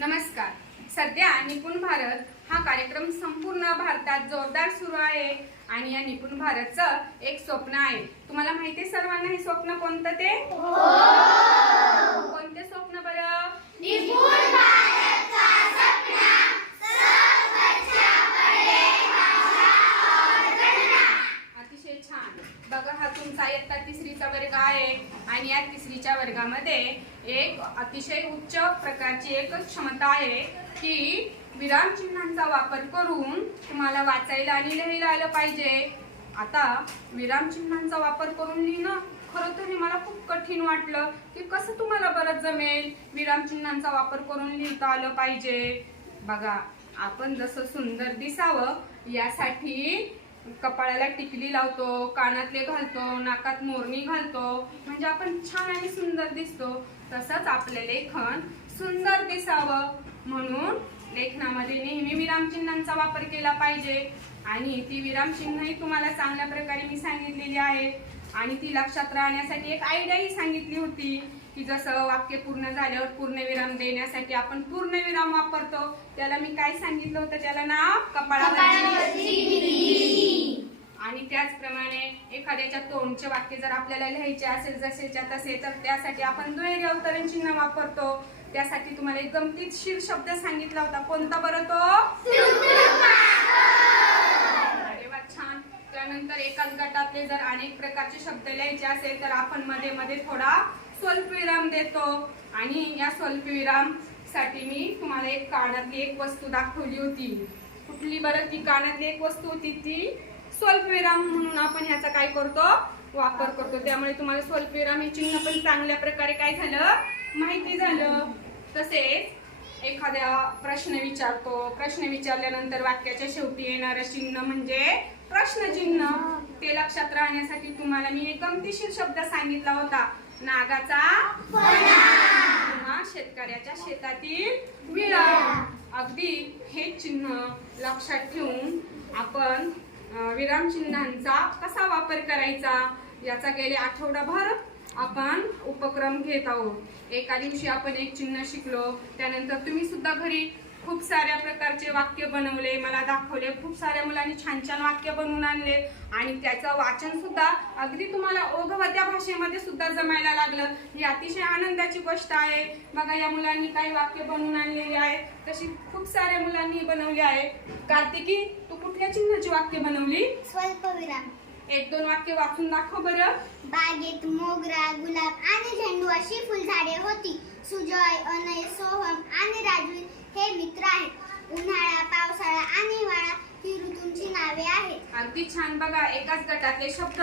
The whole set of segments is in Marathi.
नमस्कार. सध्या निपुण भारत हा कार्यक्रम संपूर्ण भारतात जोरदार सुरू आहे आणि या निपुण भारतचं एक स्वप्न आहे. तुम्हाला माहिती आहे सर्वांना हे स्वप्न कोणतं ते? हो. कोणते स्वप्न बरं? निपुण भारतचा सपना सबका बड़े भाषा और गणना. अतिशय छान. बघा, हा तुमचा इयत्ता तिसरीचा वर्ग आहे आणि या तिसरीच्या वर्गामध्ये एक अतिशय उच्च प्रकारची एक क्षमता आहे की विराम चिन्हांचा वापर करून तुम्हाला वाचायला आणि लिहायला आलं पाहिजे. आता विराम चिन्हांचा वापर करून लिहिणं खरं तर हे मला खूप कठीण वाटलं की कसं तुम्हाला बरं जमेल. विराम चिन्हांचा वापर करून लिहिता आलं पाहिजे. बघा, आपण जसं सुंदर दिसावं यासाठी कपाळाला टिकली लावतो, कानातले घालतो, नाकात मोरणी घालतो, म्हणजे आपण छान आणि सुंदर दिसतो. तसंच आपले लेखन सुंदर दिसावं म्हणून लेखनामध्ये नेहमी विरामचिन्हांचा वापर केला पाहिजे. आणि ती विरामचिन्हही तुम्हाला चांगल्या प्रकारे मी सांगितलेली आहे आणि ती लक्षात राहण्यासाठी एक आयडियाही सांगितली होती की जसं वाक्य पूर्ण झाल्यावर पूर्णविराम देण्यासाठी आपण पूर्णविराम वापरतो. त्याला मी काय सांगितलं होतं? त्याला नाव कपाळावरची. आणि त्याचप्रमाणे एखाद्याच्या तोंडचे वाक्य जर आपल्याला लिहायचे असेल जसेच्या तसे तर त्यासाठी आपण दुहेरी अवतरण चिन्ह वापरतो. त्यासाठी तुम्हाला एक गमतीशीर शब्द सांगितला होता. कोणता बरं तो? अरे वा, छान. त्यानंतर एकाच गटातले जर अनेक प्रकारचे शब्द लिहायचे असेल तर आपण मध्ये मध्ये थोडा स्वल्पविराम देतो. आणि या स्वल्पविराम साठी मी तुम्हाला एक कानातली एक वस्तू दाखवली होती. कुठली बरं? ती कानातली एक वस्तू होती ती स्वल्पविराम म्हणून आपण ह्याचा काय करतो? वापर करतो. त्यामुळे तुम्हाला स्वल्पविराम हे चिन्ह पण चांगल्या प्रकारे काय झालं? माहिती झालं. तसेच एखाद्या प्रश्न विचारतो, प्रश्न विचारल्यानंतर वाक्याच्या शेवटी येणारं चिन्ह म्हणजे प्रश्नचिन्ह. ते लक्षात राहण्यासाठी तुम्हाला मी एक गमतीशीर शब्द सांगितला होता, नागाचा किंवा शेतकऱ्याच्या शेतातील विळा. अगदी हे चिन्ह लक्षात ठेवून आपण विराम चिन्हांचा कसा वापर करायचा याचा गेले आठवडाभर आपण उपक्रम घेत आहोत. एका दिवशी आपण एक चिन्ह शिकलो. त्यानंतर तुम्ही सुद्धा घरी खूप साऱ्या प्रकारचे वाक्य बनवले, मला दाखवले. खूप साऱ्या मुलांनी छान छान वाक्य बनवून आणले आणि त्याचं वाचन सुद्धा अगदी तुम्हाला ओघवत्या भाषेमध्ये सुद्धा जमायला लागलं. ही अतिशय आनंदाची गोष्ट आहे. बघा, या मुलांनी काही वाक्य बनवून आणलेली आहेत. तशी खूप साऱ्या मुलांनी बनवली आहे. कार्तिकी, तू कुठल्या चिन्हाची वाक्य बनवली? स्वल्पविराम. एक दोन वाक्य वाचून दाखव बरं. बागेत मोगरा, गुलाब आणि झेंडू अशी फुलझाडे होती. सुजय, अनय, सोहम आणि राजू हे मित्र आहेत. उन्हाळा, पावसाळा आणि हिवाळा ही ऋतूंची नावे आहेत. अगदी छान. बघा, एकाच गटातले शब्द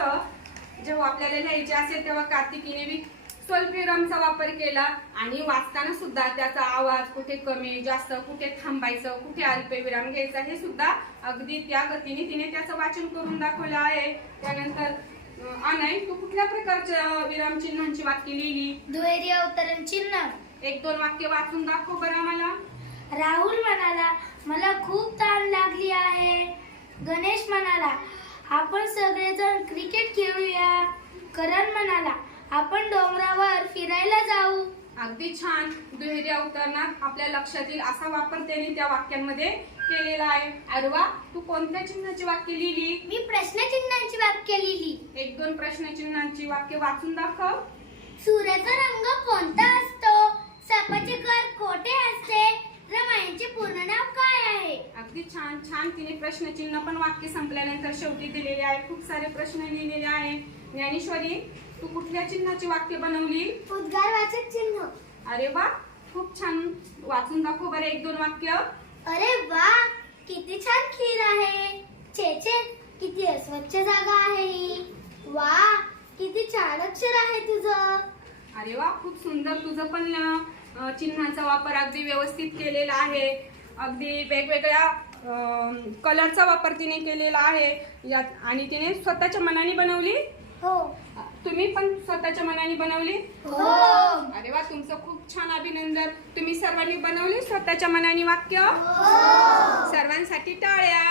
जेव्हा आपल्याला लिहायचे असेल तेव्हा कार्तिकीने स्वल्पविरामचा वापर केला आणि वाचताना सुद्धा त्याचा आवाज कुठे कमी जास्त, कुठे थांबायचं, कुठे अल्पविराम घ्यायचा हे सुद्धा अगदी त्या गतीने तिने त्याचं वाचन करून दाखवलं आहे. त्यानंतर अनय, तू कुठल्या प्रकारच्या विराम चिन्हांची वाक्य लिहिली? दुहेरी अवतरण चिन्ह. एक दोन वाक्य वाचून दाखव बरं मला. राहुल म्हणाला, मला खूप ताण लागली आहे. गणेश म्हणाला, आपण सगळेजण क्रिकेट खेळूया. करण म्हणाला, आपण डोंगरावर फिरायला जाऊ. अगदी छान. दुहेरी अवतरणात आपल्या लक्षात येईल असा वापर त्यांनी त्या वाक्यांमध्ये केलेला आहे. अरवा, तू कोणत्या चिन्हाची वाक्य लिहिली? मी प्रश्नचिन्हांची वाक्य लिहिली. एक दोन प्रश्नचिन्हांची वाक्य वाचून दाखव. सूर्याचा रंग कोणता असतो? सापाचे घर कोठे असते? रमाईचे पूर्ण नाव काय आहे? अगदी छान. छान तिने प्रश्नचिन्ह पण वाक्य संपल्यानंतर शेवटी दिलेले आहे. खूप सारे प्रश्न लिहिलेले आहे. ज्ञानेश्वरी, तू कुठल्या चिन्हाची वाक्य बनवली? उद्गारवाचक चिन्ह. अरे वा, खूप छान. वाचून दाखव बरं एक दोन वाक्य. अरे वा, किती छान खीर आहे. छे छे, किती अस्वच्छ जागा आहे ही. वा, किती छान अक्षर आहे तुझं. अरे वा, खूप सुंदर. तुझं पण चिन्हाचा वापर अगदी व्यवस्थित केलेला आहे. अगदी वेगवेगळ्या कलरचा वापर तिने केलेला आहे यात आणि तिने स्वतःच्या मनाने बनवली. हो. तुम्ही पण स्वतःच्या मनाने बनवली? हो. अरे वा, तुमचं खूप छान अभिनंदन. तुम्ही सर्वांनी बनवली स्वतःच्या मनाने वाक्य? हो. सर्वांसाठी टाळ्या.